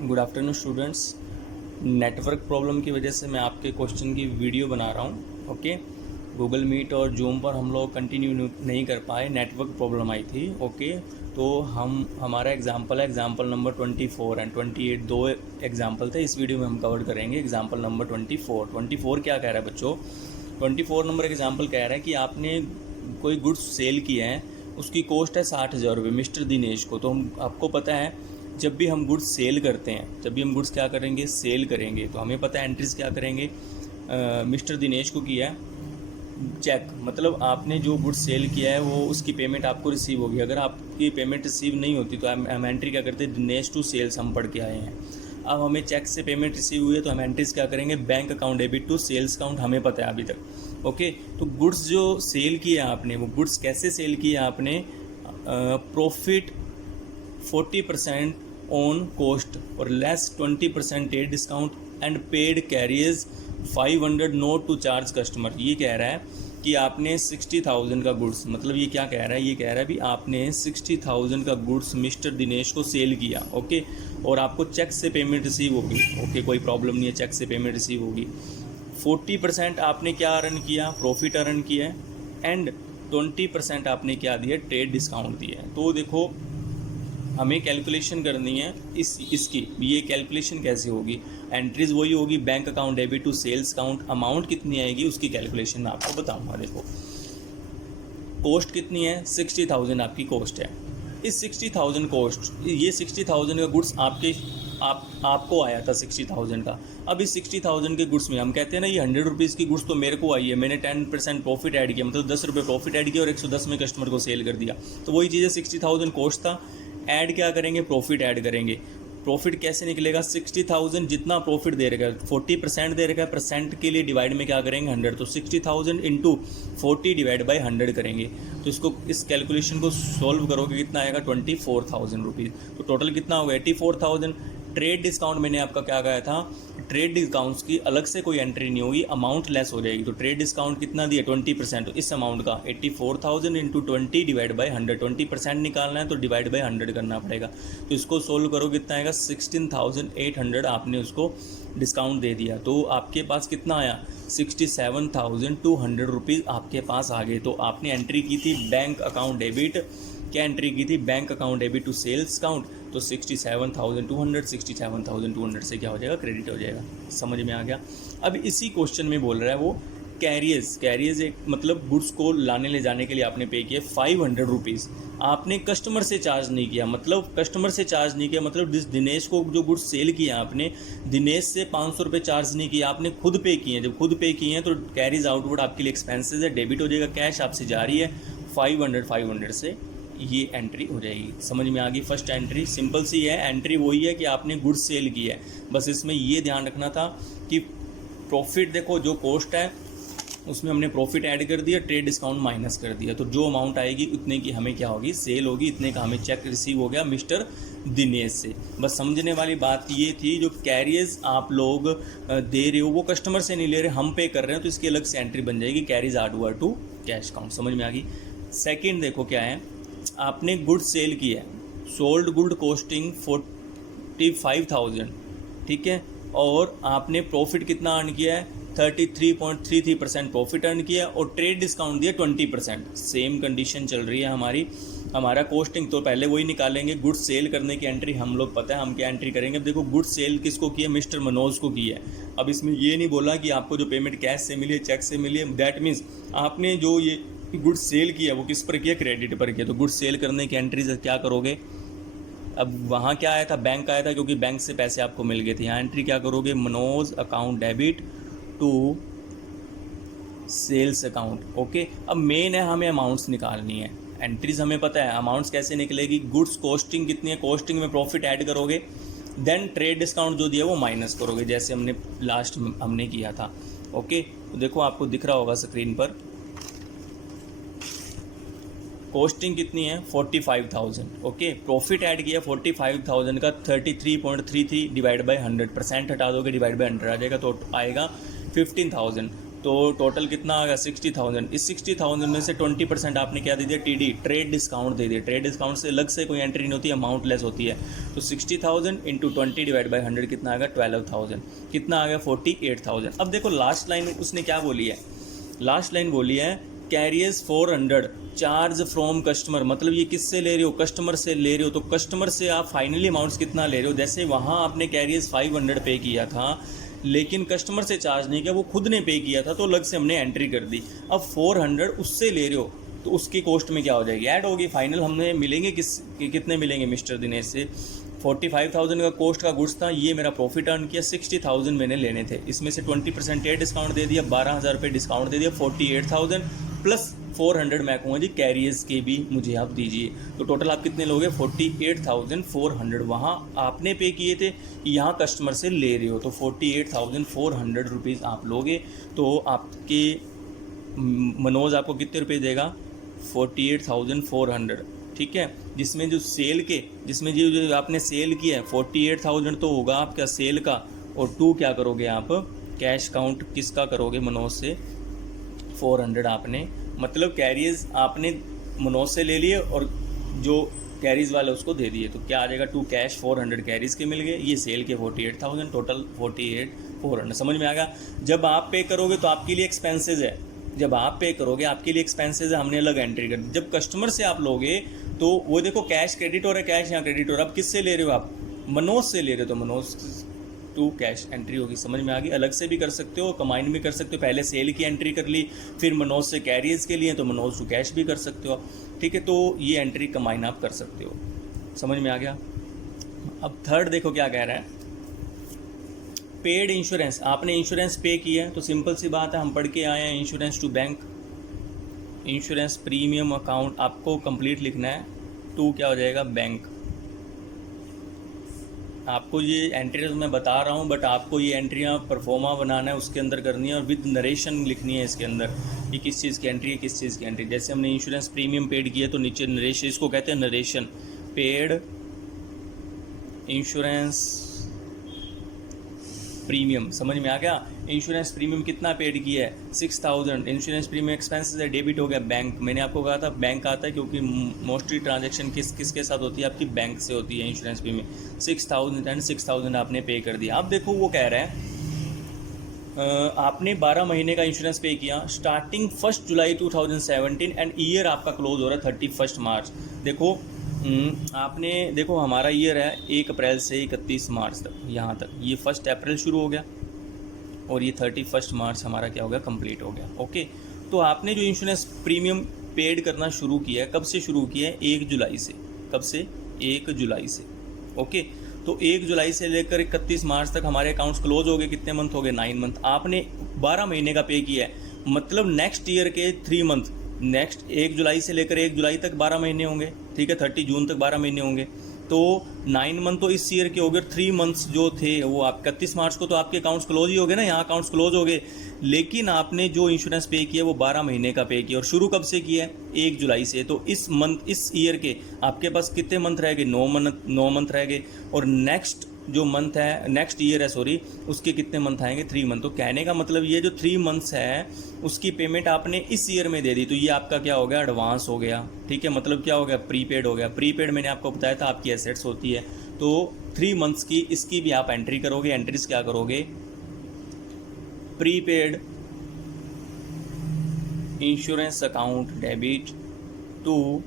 Good afternoon students. Network problem की वजह से मैं आपके क्वेश्चन की वीडियो बना रहा हूँ। ओके, गूगल मीट और जूम पर हम लोग कंटिन्यू नहीं कर पाए, नेटवर्क प्रॉब्लम आई थी। ओके, तो हमारा एग्जांपल है एग्जांपल नंबर 24 एंड 28, दो एग्जांपल थे। इस वीडियो में हम कवर करेंगे एग्जांपल नंबर 24 क्या कह रहा है बच्चों। 24 नंबर एग्जांपल कह रहा है कि आपने कोई गुड्स सेल किए हैं, उसकी कॉस्ट है 60,000 रुपये मिस्टर दिनेश को। तो हम आपको पता है जब भी हम गुड्स सेल करते हैं, जब भी हम गुड्स क्या करेंगे, सेल करेंगे, तो हमें पता है एंट्रीज क्या करेंगे। मिस्टर दिनेश को किया है चेक, मतलब आपने जो गुड्स सेल किया है वो उसकी पेमेंट आपको रिसीव होगी। अगर आपकी पेमेंट रिसीव नहीं होती तो हम एंट्री क्या करते हैं, दिनेश टू सेल्स हम पढ़ के आए हैं। अब हमें चेक से पेमेंट रिसीव हुई है तो हम एंट्रीज क्या करेंगे, bank account debit to sales account, हमें पता है अभी तक। ओके, तो गुड्स जो सेल किया आपने, वो गुड्स कैसे सेल किया आपने, प्रॉफिट 40% ऑन कॉस्ट और less 20% add discount and paid carriers 500 not to charge customer. ये कह रहा है कि आपने 60,000 का गुड्स, मतलब ये क्या कह रहा है, ये कह रहा है भी आपने 60,000 का गुड्स मिस्टर दिनेश को सेल किया। ओके, और आपको चेक से पेमेंट रिसीव होगी। ओके, कोई प्रॉब्लम नहीं है, चेक से पेमेंट रिसीव होगी। 40% आपने क्या अर्न किया, प्रॉफिट अर्न किया है, एंड 20% आपने क्या दिया, ट्रेड डिस्काउंट दिया है। तो देखो हमें कैलकुलेशन करनी है इसकी, ये कैलकुलेशन कैसे होगी, एंट्रीज वही होगी, bank account debit to sales account, amount कितनी आएगी उसकी कैलकुलेशन मैं आपको बताऊंगा। देखो कॉस्ट कितनी है, 60,000 आपकी कॉस्ट है। इस 60,000 कॉस्ट, ये 60,000 का गुड्स आपको आया था 60,000 का। अब इस 60,000 के गुड्स में हम कहते हैं ना, ये 100 रुपीज़ की गुड्स तो मेरे को आई है, मैंने 10% प्रॉफिट ऐड किया, मतलब 10 रुपये प्रॉफिट ऐड किया और 110 में कस्टमर को सेल कर दिया। तो वही चीज़ है, 60,000 कॉस्ट था, ऐड क्या करेंगे, प्रॉफिट ऐड करेंगे। प्रॉफिट कैसे निकलेगा, 60,000 जितना प्रॉफिट दे रखा है, 40% दे रखा है, परसेंट के लिए डिवाइड में क्या करेंगे, 100। तो 60,000 इंटू 40 डिवाइड बाई 100 करेंगे। तो इसको, इस कैलकुलेशन को सॉल्व करोगे कितना आएगा, 24,000 रुपीज़। तो टोटल कितना होगा, 84,000। ट्रेड डिस्काउंट मैंने आपका क्या कहा था, ट्रेड डिस्काउंट्स की अलग से कोई एंट्री नहीं होगी, अमाउंट लेस हो जाएगी। तो ट्रेड डिस्काउंट कितना दिया, 20%। तो इस अमाउंट का 84,000 इंटू 20 डिवाइड बाई 100, 20% निकालना है तो डिवाइड बाई 100 करना पड़ेगा। तो इसको सोल्व करो कितना आएगा, 16,800 आपने उसको डिस्काउंट दे दिया। तो आपके पास कितना आया, 67,200 रुपीज़ आपके पास आ गए। तो आपने एंट्री की थी बैंक अकाउंट डेबिट, क्या एंट्री की थी, bank account debit to sales account. तो 67,200 से क्या हो जाएगा, क्रेडिट हो जाएगा। समझ में आ गया। अब इसी क्वेश्चन में बोल रहा है वो कैरियर्स एक, मतलब गुड्स को लाने ले जाने के लिए आपने पे किया 500 रुपीज़, आपने कस्टमर से चार्ज नहीं किया। मतलब कस्टमर से चार्ज नहीं किया, मतलब दिनेश को जो गुड्स सेल किया आपने, दिनेश से 500 रुपये चार्ज नहीं किया, आपने खुद पे किए हैं। जब खुद पे किए हैं तो कैरीज आउटवर्ड आपके लिए एक्सपेंसेस है, डेबिट हो जाएगा, कैश आपसे जारी है, 500 से ये एंट्री हो जाएगी। समझ में आ गई। फर्स्ट एंट्री सिंपल सी है, एंट्री वही है कि आपने गुड्स सेल किया है। बस इसमें ये ध्यान रखना था कि प्रॉफिट, देखो जो कॉस्ट है उसमें हमने प्रॉफिट ऐड कर दिया, ट्रेड डिस्काउंट माइनस कर दिया, तो जो अमाउंट आएगी उतने की हमें क्या होगी, सेल होगी, इतने का हमें चेक रिसीव हो गया मिस्टर दिनेश से। बस समझने वाली बात ये थी, जो कैरियर्स आप लोग दे रहे हो वो कस्टमर से नहीं ले रहे, हम पे कर रहे हैं, तो इसकी अलग से एंट्री बन जाएगी, carriage outward to cash account. समझ में आ गई। सेकेंड देखो क्या है, आपने गुड सेल किया है, सोल्ड गुड कॉस्टिंग 45,000, ठीक है, और आपने प्रॉफिट कितना अर्न किया है, 33.33% प्रॉफिट अर्न किया और ट्रेड डिस्काउंट दिया 20%। सेम कंडीशन चल रही है हमारी। हमारा कॉस्टिंग तो पहले वही निकालेंगे, गुड सेल करने की एंट्री हम लोग पता है हम क्या एंट्री करेंगे। अब देखो गुड सेल किसको किया, मिस्टर मनोज को किया है। अब इसमें ये नहीं बोला कि आपको जो पेमेंट कैश से मिली है, चेक से मिली है, दैट मीन्स आपने जो ये गुड सेल किया वो किस पर किया, क्रेडिट पर किया। तो गुड सेल करने की एंट्रीज क्या करोगे, अब वहाँ क्या आया था, बैंक आया था, क्योंकि बैंक से पैसे आपको मिल गए थे। यहाँ एंट्री क्या करोगे, Manoj account debit to sales account. Okay, अब मेन है हमें अमाउंट्स निकालनी है, एंट्रीज हमें पता है, अमाउंट्स कैसे निकलेगी, गुड्स कॉस्टिंग कितनी है, कॉस्टिंग में प्रॉफिट ऐड करोगे, देन ट्रेड डिस्काउंट जो दिया वो माइनस करोगे, जैसे हमने लास्ट हमने किया था। ओके, तो देखो आपको दिख रहा होगा स्क्रीन पर, कॉस्टिंग कितनी है, 45,000। ओके, प्रॉफिट ऐड किया 45,000 का, 33.33 डिवाइड बाई 100, परसेंट हटा दोगे, डिवाइड बाई 100 आ जाएगा, तो आएगा 15,000। तो टोटल कितना आ गया 60,000। इस 60,000 में से 20% आपने क्या दे दिया, TD ट्रेड डिस्काउंट दे दिया। ट्रेड डिस्काउंट से अलग से कोई एंट्री नहीं होती, अमाउंट लेस होती है। तो 60,000 इंटू 20 डिवाइड बाई 100 कितना आ गया 12,000। कितना आ गया 48,000। अब देखो लास्ट लाइन उसने क्या बोली है, लास्ट लाइन बोली है कैरियर्स 400 चार्ज फ्रॉम कस्टमर, मतलब ये किससे ले रहे हो, कस्टमर से ले रहे हो। तो कस्टमर से आप फाइनली अमाउंट्स कितना ले रहे हो, जैसे वहाँ आपने कैरियर्स 500 पे किया था लेकिन कस्टमर से चार्ज नहीं किया, वो खुद ने पे किया था तो अलग से हमने एंट्री कर दी। अब 400 उससे ले रहे हो तो उसकी कॉस्ट में क्या हो जाएगी, ऐड होगी। फाइनल हमने मिलेंगे कितने मिलेंगे मिस्टर दिनेश से, 45,000 का कॉस्ट का गुड्स था, ये मेरा प्रॉफिट अर्न किया, 60,000 मैंने लेने थे, इसमें से 20% ये डिस्काउंट दे दिया, 12,000 रुपये डिस्काउंट दे दिया, 48,000 प्लस 400 मैं कहूँगा जी कैरियर्स के भी मुझे आप दीजिए। तो टोटल आप कितने लोगे 48,400, वहाँ आपने पे किए थे, यहाँ कस्टमर से ले रहे हो तो 48,400 रुपीज़ आप लोगे। तो आपके मनोज आपको कितने रुपये देगा 48,400, ठीक है। जिसमें जो सेल के, जिसमें जो आपने सेल किया है 48,000 तो होगा आपका सेल का, और 2 क्या करोगे आप कैश काउंट किसका करोगे मनोज से 400 आपने, मतलब कैरियर्स आपने मनोज से ले लिए और जो कैरीज वाले उसको दे दिए। तो क्या आ जाएगा 2 कैश 400 कैरीज के मिल गए, ये सेल के 48,000, टोटल 48,400। समझ में आ गया। जब आप पे करोगे तो आपके लिए एक्सपेंसेस है, जब आप पे करोगे आपके लिए एक्सपेंसेस है, हमने अलग एंट्री कर दी। जब कस्टमर से आप लोगे तो वो देखो कैश क्रेडिट हो रहा है, कैश यहाँ क्रेडिट हो रहा है। अब किससे ले रहे हो आप, मनोज से ले रहे हो तो मनोज 2 कैश एंट्री होगी। समझ में आ गई। अलग से भी कर सकते हो, कंबाइन भी कर सकते हो, पहले सेल की एंट्री कर ली फिर मनोज से कैरियर्स के लिए तो मनोज टू कैश भी कर सकते हो, ठीक है। तो ये एंट्री कंबाइन आप कर सकते हो। समझ में आ गया। अब थर्ड देखो क्या कह रहा है, पेड इंश्योरेंस। आपने इंश्योरेंस पे किया है तो सिंपल सी बात है, हम पढ़ के आए हैं insurance to bank, insurance premium account आपको कंप्लीट लिखना है। 2 क्या हो जाएगा बैंक। आपको ये एंट्री मैं बता रहा हूँ बट आपको ये एंट्रियाँ परफॉर्मा बनाना है, उसके अंदर करनी है और विद नरेशन लिखनी है इसके अंदर कि किस चीज़ की एंट्री है, किस चीज़ की एंट्री। जैसे हमने इंश्योरेंस प्रीमियम पेड किया तो नीचे नरेशन, इसको कहते हैं नरेशन, पेड इंश्योरेंस प्रीमियम। समझ में आ गया। इंश्योरेंस प्रीमियम कितना पेड किया है 6,000। इंश्योरेंस प्रीमियम एक्सपेंसेस है, डेबिट हो गया बैंक। मैंने आपको कहा था बैंक आता है क्योंकि मोस्टली ट्रांजैक्शन किसके साथ होती है, आपकी बैंक से होती है। इंश्योरेंस प्रीमियम 6,000 एंड 6,000 आपने पे कर दिया। आप देखो वो कह रहा है आपने 12 महीने का इंश्योरेंस पे किया स्टार्टिंग 1 जुलाई 2017 एंड ईयर आपका क्लोज हो रहा है 31 मार्च। देखो आपने देखो हमारा ईयर है 1 अप्रैल से 31 मार्च तक, यहाँ तक ये 1 अप्रैल शुरू हो गया और ये 31 मार्च हमारा क्या हो गया कंप्लीट हो गया। ओके, तो आपने जो इंश्योरेंस प्रीमियम पेड करना शुरू किया है, कब से शुरू किया है 1 जुलाई से। कब से 1 जुलाई से। ओके, तो 1 जुलाई से लेकर 31 मार्च तक हमारे अकाउंट्स क्लोज हो गए। कितने मंथ हो गए 9 मंथ। आपने 12 महीने का पे किया है, मतलब नेक्स्ट ईयर के 3 मंथ, नेक्स्ट 1 जुलाई से लेकर 1 जुलाई तक 12 महीने होंगे, ठीक है। 30 जून तक 12 महीने होंगे, तो 9 मंथ तो इस ईयर के हो गए। 3 मंथ्स जो थे वो आप 31 मार्च को तो आपके अकाउंट्स क्लोज ही हो गए ना, यहाँ अकाउंट्स क्लोज हो गए। लेकिन आपने जो इंश्योरेंस पे किया वो 12 महीने का पे किया और शुरू कब से किया है 1 जुलाई से। तो इस मंथ, इस ईयर के आपके पास कितने मंथ रह गए 9 मंथ रह गए, और नेक्स्ट जो मंथ है, नेक्स्ट ईयर है सॉरी, उसके कितने मंथ आएंगे 3 मंथ। तो कहने का मतलब ये जो 3 मंथ्स है उसकी पेमेंट आपने इस ईयर में दे दी, तो ये आपका क्या हो गया एडवांस हो गया, ठीक है। मतलब क्या हो गया प्रीपेड हो गया। प्रीपेड मैंने आपको बताया था आपकी एसेट्स होती है। तो 3 मंथ्स की इसकी भी आप एंट्री करोगे। एंट्रीज क्या करोगे, prepaid insurance account debit to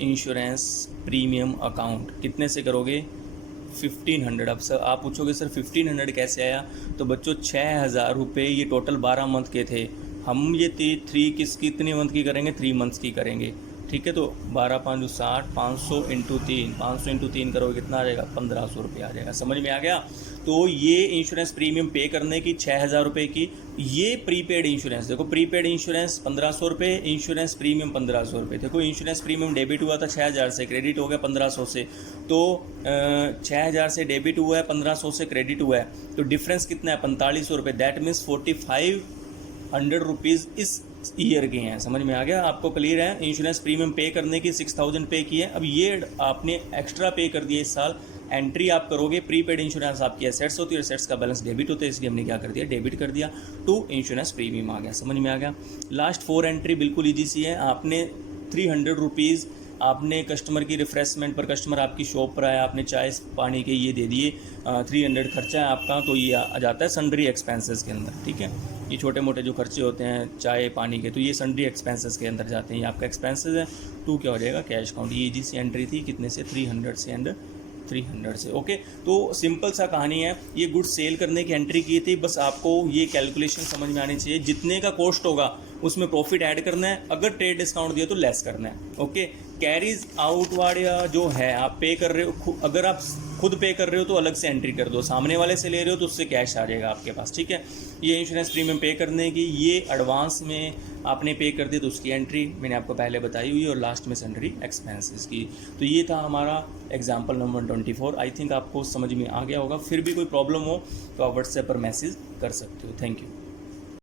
insurance premium account, कितने से करोगे 1500। अब सर आप पूछोगे सर 1500 कैसे आया, तो बच्चों 6,000 रुपये ये टोटल 12 मंथ के थे। हम ये 3 कितने मंथ की करेंगे 3 मंथ्स की करेंगे, ठीक है। तो 12 5 60, 500 इंटू 3 करोगे कितना आ जाएगा 1,500 रुपये आ जाएगा। समझ में आ गया। तो ये इंश्योरेंस प्रीमियम पे करने की 6,000 रुपये की, ये प्रीपेड इंश्योरेंस। देखो प्रीपेड इंश्योरेंस 1,500 रुपये, इंश्योरेंस प्रीमियम 1,500 रुपये। देखो इंश्योरेंस प्रीमियम डेबिट हुआ था 6,000 से, क्रेडिट हो गया 1,500 से। तो 6,000 से डेबिट हुआ है, 1,500 से क्रेडिट हुआ है, तो डिफरेंस कितना है 4,500 रुपये। दैट मीन्स 4,500 रुपीज़ इस ईयर के हैं। समझ में आ गया आपको? क्लियर है? इंश्योरेंस प्रीमियम पे करने की 6000 पे की है, अब ये आपने एक्स्ट्रा पे कर दिया इस साल। एंट्री आप करोगे, प्रीपेड इंश्योरेंस आपकी एसेट्स होती है, एसेट्स का बैलेंस डेबिट होता है, इसलिए हमने क्या कर दिया, डेबिट कर दिया टू इंश्योरेंस प्रीमियम आ गया। समझ में आ गया? लास्ट 4 एंट्री बिल्कुल ईजी सी है। आपने 300 रुपीज़ आपने कस्टमर की रिफ्रेशमेंट पर, कस्टमर आपकी शॉप पर आया, आपने चाय पानी के ये दे दिए, 300 खर्चा है आपका, तो ये आ जाता है सन्ड्री एक्सपेंसेस के अंदर। ठीक है, ये छोटे मोटे जो खर्चे होते हैं चाय पानी के, तो ये सन्ड्री एक्सपेंसेस के अंदर जाते हैं। ये आपका एक्सपेंसेस है, टू क्या हो जाएगा, कैश अकाउंट। ये इजी सी एंट्री थी, कितने से, 300 से एंड 300 से। ओके, तो सिंपल सा कहानी है। ये गुड्स सेल करने की एंट्री की थी, बस आपको ये कैलकुलेशन समझ में आनी चाहिए। जितने का कॉस्ट होगा उसमें प्रॉफिट ऐड करना है, अगर ट्रेड डिस्काउंट दिया तो लेस करना है। ओके, कैरीज आउटवर्ड या जो है आप पे कर रहे हो, अगर आप खुद पे कर रहे हो तो अलग से एंट्री कर दो, सामने वाले से ले रहे हो तो उससे कैश आ जाएगा आपके पास। ठीक है, ये इंश्योरेंस प्रीमियम पे करने की, ये एडवांस में आपने पे कर दी तो उसकी एंट्री मैंने आपको पहले बताई हुई, और लास्ट में सन्ड्री एक्सपेंसेस की। तो ये था हमारा एग्जाम्पल नंबर 24। आई थिंक आपको समझ में आ गया होगा। फिर भी कोई प्रॉब्लम हो तो आप व्हाट्सएप पर मैसेज कर सकते हो। Thank you.